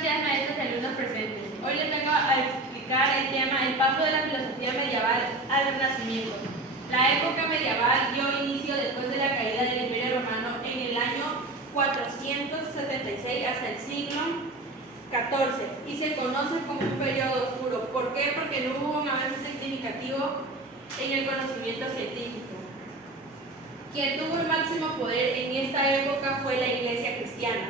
Buenos días, maestros y alumnos presentes. Hoy les vengo a explicar el tema El paso de la filosofía medieval al Renacimiento. La época medieval dio inicio después de la caída del Imperio Romano en el año 476 hasta el siglo XIV y se conoce como un periodo oscuro. ¿Por qué? Porque no hubo un avance significativo en el conocimiento científico. Quien tuvo el máximo poder en esta época fue la Iglesia cristiana,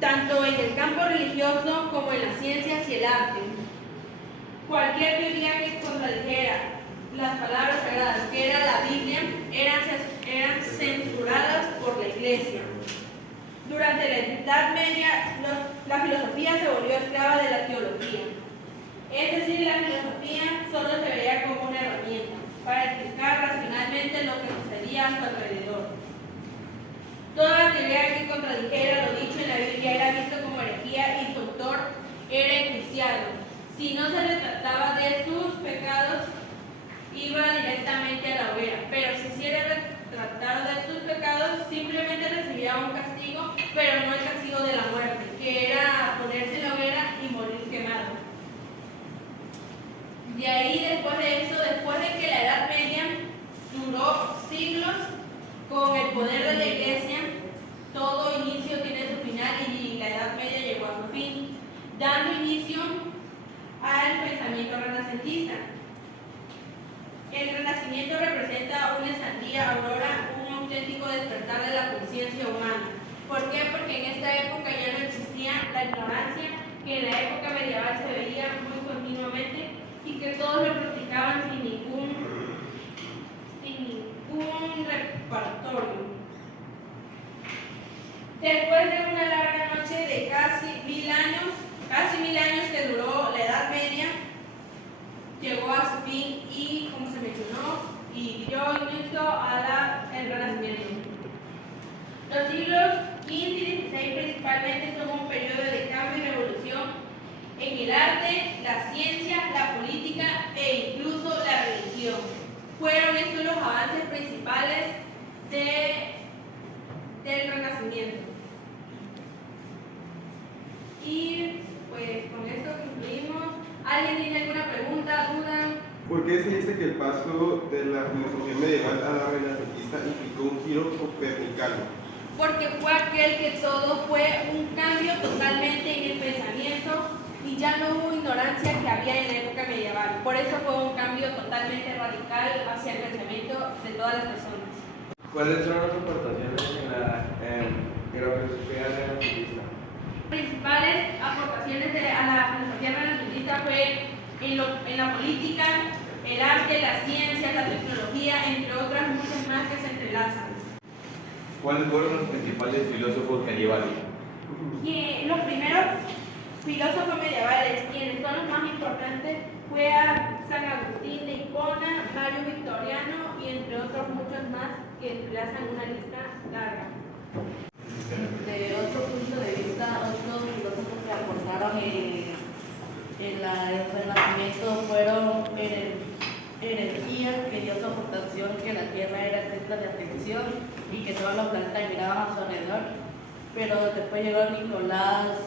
tanto en el campo religioso como en las ciencias y el arte. Cualquier teoría que contradijera las palabras sagradas, que era la Biblia, eran censuradas por la Iglesia. Durante la Edad Media, la filosofía se volvió esclava de la teología. Es decir, la filosofía solo se veía como una herramienta para explicar racionalmente lo que sucedía a su alrededor. Toda teoría que contradijera lo dicho en la Biblia era visto como herejía y su autor era enjuiciado. Si no se le trataba de sus pecados, iba directamente a la hoguera, pero si era tratado de sus pecados, simplemente recibía un castigo, pero no el castigo de la muerte, que era ponerse en la hoguera y morir quemado. De ahí, después de que la Edad Media duró siglos con el poder de la Iglesia, todo inicio tiene su final y la Edad Media llegó a su fin, dando inicio al pensamiento renacentista. El Renacimiento representa una sandía aurora, un auténtico despertar de la conciencia humana. ¿Por qué? Porque en esta época ya no existía la ignorancia, que en la época medieval se veía muy continuamente y que todos lo practicaban sin ningún repertorio. Después de una larga noche de casi mil años que duró la Edad Media, llegó a su fin y, como se mencionó, y dio inicio al Renacimiento. Los siglos XV y XVI principalmente son un periodo de cambio y revolución en el arte, la ciencia, la política e incluso la religión. Fueron estos los avances principales del Renacimiento. Y pues con esto concluimos. ¿Alguien tiene alguna pregunta, duda? ¿Por qué se dice que el paso de la filosofía medieval a la renacentista implicó un giro copernicano? Porque fue aquel que todo fue un cambio totalmente en el pensamiento y ya no hubo ignorancia que había en la época medieval. Por eso fue un cambio totalmente radical hacia el pensamiento de todas las personas. ¿Cuáles son las aportaciones en la filosofía renacentista? Principales aportaciones a la filosofía renacentista fue en la política, el arte, la ciencia, la tecnología, entre otras muchas más que se entrelazan. ¿Cuáles fueron los principales filósofos medievales? Los primeros filósofos medievales, quienes son los más importantes, fue a San Agustín de Hipona, Mario Victoriano y entre otros muchos más que entrelazan una lista larga. De otro punto de vista, otros filósofos que aportaron en el Renacimiento fueron Energía, que dio su aportación que la Tierra era el centro de atención y que todos los planetas giraban a su alrededor. Pero después llegó Nicolás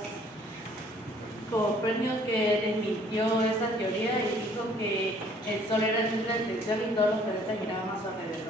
Copérnico, que desmintió esa teoría y dijo que el Sol era el centro de atención y todos los planetas giraban a su alrededor.